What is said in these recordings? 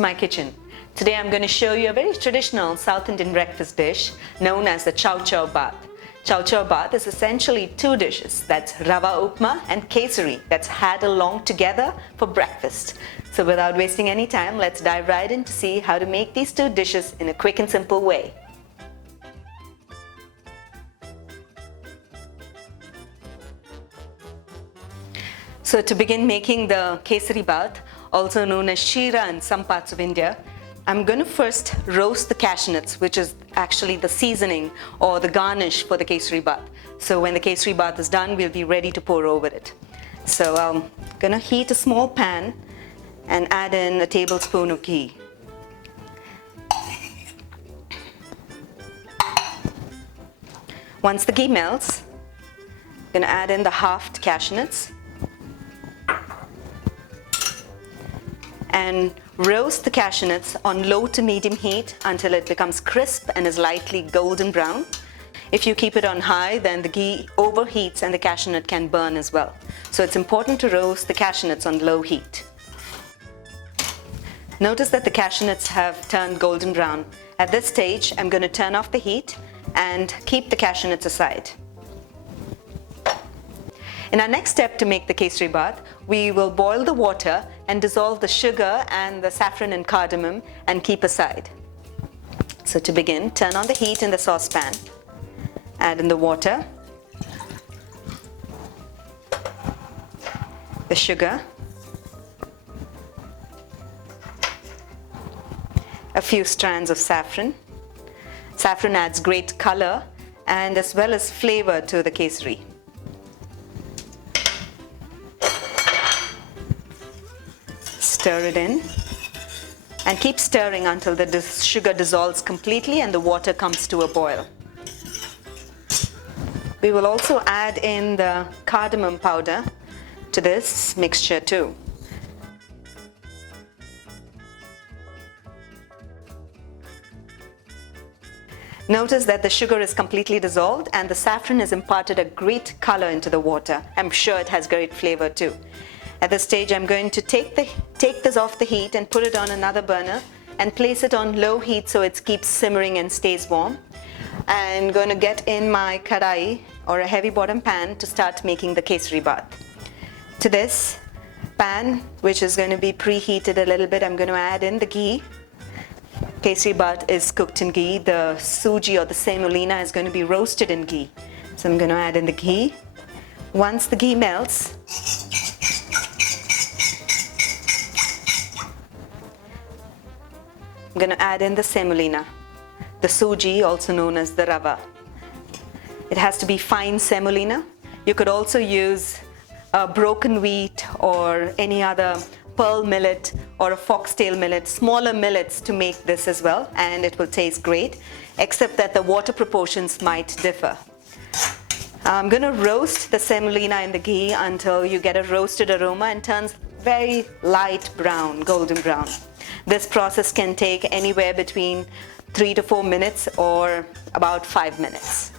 to my kitchen. Today I'm going to show you a very traditional South Indian breakfast dish known as the Chow Chow Bhaat. Chow Chow Bhaat is essentially two dishes, that's Rava Upma and Kesari, that's had along together for breakfast. So without wasting any time, let's dive right in to see how to make these two dishes in a quick and simple way. So to begin making the Kesari Bhaat, also known as Sheera in some parts of India, I'm going to first roast the cashew nuts, which is actually the seasoning or the garnish for the Kesari Bhaat. So when the Kesari Bhaat is done, we'll be ready to pour over it. So I'm going to heat a small pan and add in a tablespoon of ghee. Once the ghee melts, I'm going to add in the halved cashew nuts and roast the cashew nuts on low to medium heat until it becomes crisp and is lightly golden brown. If you keep it on high, then the ghee overheats and the cashew nut can burn as well. So it's important to roast the cashew nuts on low heat. Notice that the cashew nuts have turned golden brown. At this stage, I'm going to turn off the heat and keep the cashew nuts aside. In our next step to make the Kesari Bhaat, we will boil the water and dissolve the sugar and the saffron and cardamom and keep aside. So to begin, turn on the heat in the saucepan, add in the water, the sugar, a few strands of saffron. Saffron adds great color and as well as flavor to the kesari. Stir it in and keep stirring until the sugar dissolves completely and the water comes to a boil. We will also add in the cardamom powder to this mixture too. Notice that the sugar is completely dissolved and the saffron has imparted a great color into the water. I'm sure it has great flavor too. At this stage, I'm going to take this off the heat and put it on another burner and place it on low heat so it keeps simmering and stays warm. I'm going to get in my kadai or a heavy bottom pan to start making the Kesari Bhaat. To this pan, which is going to be preheated a little bit, I'm going to add in the ghee. Kesari Bhaat is cooked in ghee. The Sooji or the Semolina is going to be roasted in ghee. So I'm going to add in the ghee. Once the ghee melts, I'm going to add in the semolina, the Sooji, also known as the Rava. It has to be fine semolina. You could also use broken wheat or any other pearl millet or a foxtail millet, smaller millets to make this as well, and it will taste great, except that the water proportions might differ. I'm going to roast the semolina in the ghee until you get a roasted aroma and turns very light brown, golden brown. This process can take anywhere between 3 to 4 minutes or about 5 minutes.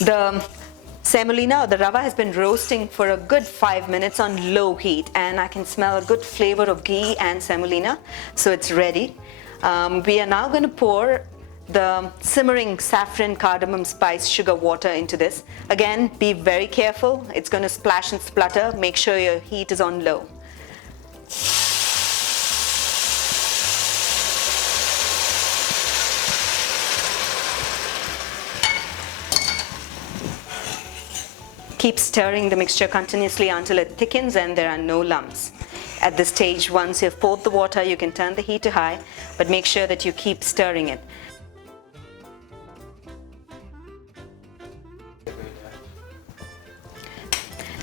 The semolina or the rava has been roasting for a good 5 minutes on low heat, and I can smell a good flavor of ghee and semolina, so it's ready. We are now going to pour the simmering saffron, cardamom, spice, sugar water into this. Again, be very careful. It's going to splash and splutter. Make sure your heat is on low. Keep stirring the mixture continuously until it thickens and there are no lumps. At this stage, once you've poured the water, you can turn the heat to high, but make sure that you keep stirring it.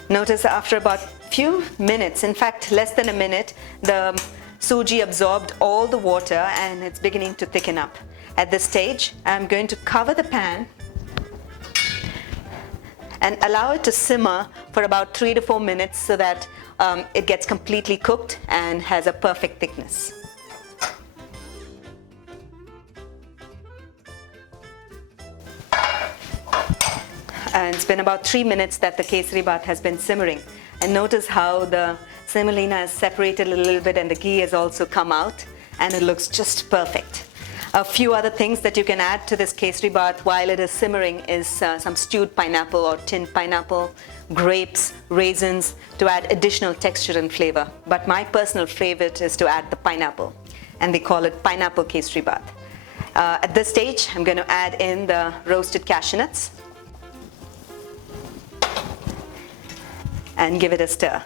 Notice after about few minutes, in fact less than a minute, the Sooji absorbed all the water and it's beginning to thicken up. At this stage, I'm going to cover the pan and allow it to simmer for about 3 to 4 minutes so that it gets completely cooked and has a perfect thickness. And it's been about 3 minutes that the Kesari Bhaat has been simmering. And notice how the semolina is separated a little bit and the ghee has also come out, and it looks just perfect. A few other things that you can add to this Kesari Bhaat while it is simmering is some stewed pineapple or tinned pineapple, grapes, raisins to add additional texture and flavor. But my personal favorite is to add the pineapple, and they call it pineapple Kesari Bhaat. At this stage, I'm going to add in the roasted cashew nuts and give it a stir.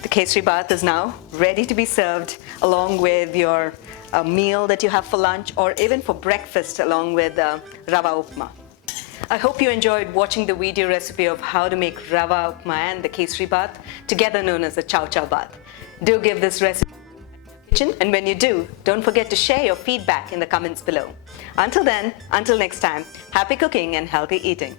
The Kesari Bhaat is now ready to be served along with your meal that you have for lunch or even for breakfast along with Rava Upma. I hope you enjoyed watching the video recipe of how to make Rava Upma and the Kesari Bhaat, together known as the Chow Chow Bhaat. Do give this recipe a kitchen, and when you do, don't forget to share your feedback in the comments below. Until then, until next time, happy cooking and healthy eating.